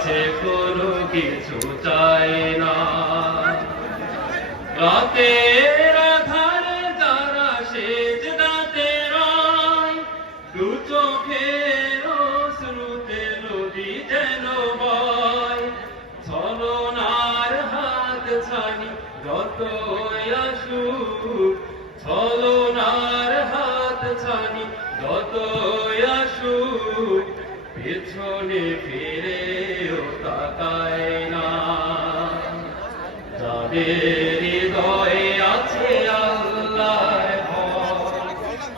কাছে কোনো কিছু চাই না। রাতের আধারে যারা সেজদাতে রয়, দু চোখের অশ্রুতে নদী যেন বয়। ছলনার হাত ছানি যতই আসুক, ছলনার হাত ছানি যতই আসুক, পেছনে ফিরেও তাকায় না। যাদের হৃদয়ে আছে আল্লাহর ভয়,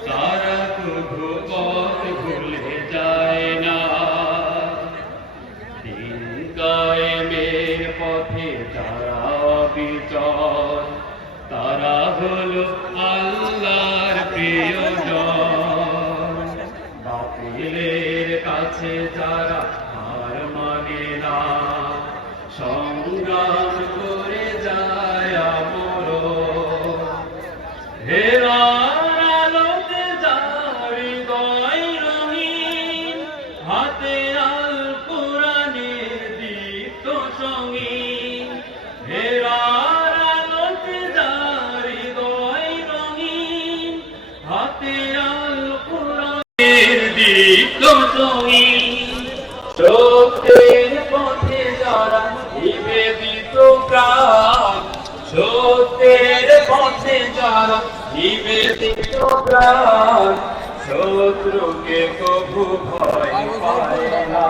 তারা কভু পথ ভুলে যায় না। দিন কায়েমের পথে যারা অবিচল, তারা হলো আল্লাহর প্রিয়জন। বাতিলের কাছে যারা হার মানে না, সংগ্রাম করে যায় আমরণ। হেরার আলোতে যার হৃদয় রঙিন, হাতে আল কোরআনের দীপ্ত সঙ্গীন। হেরার আলোতে যার হৃদয় রঙিন, হাতে আল কোরআনের দীপ্ত সঙ্গীন। সত্যের পথে যারা নিবেদিত প্রাণ, সত্যের পথে যারা নিবেদিত প্রাণ, শত্রুকে কভু ভয় পায় না।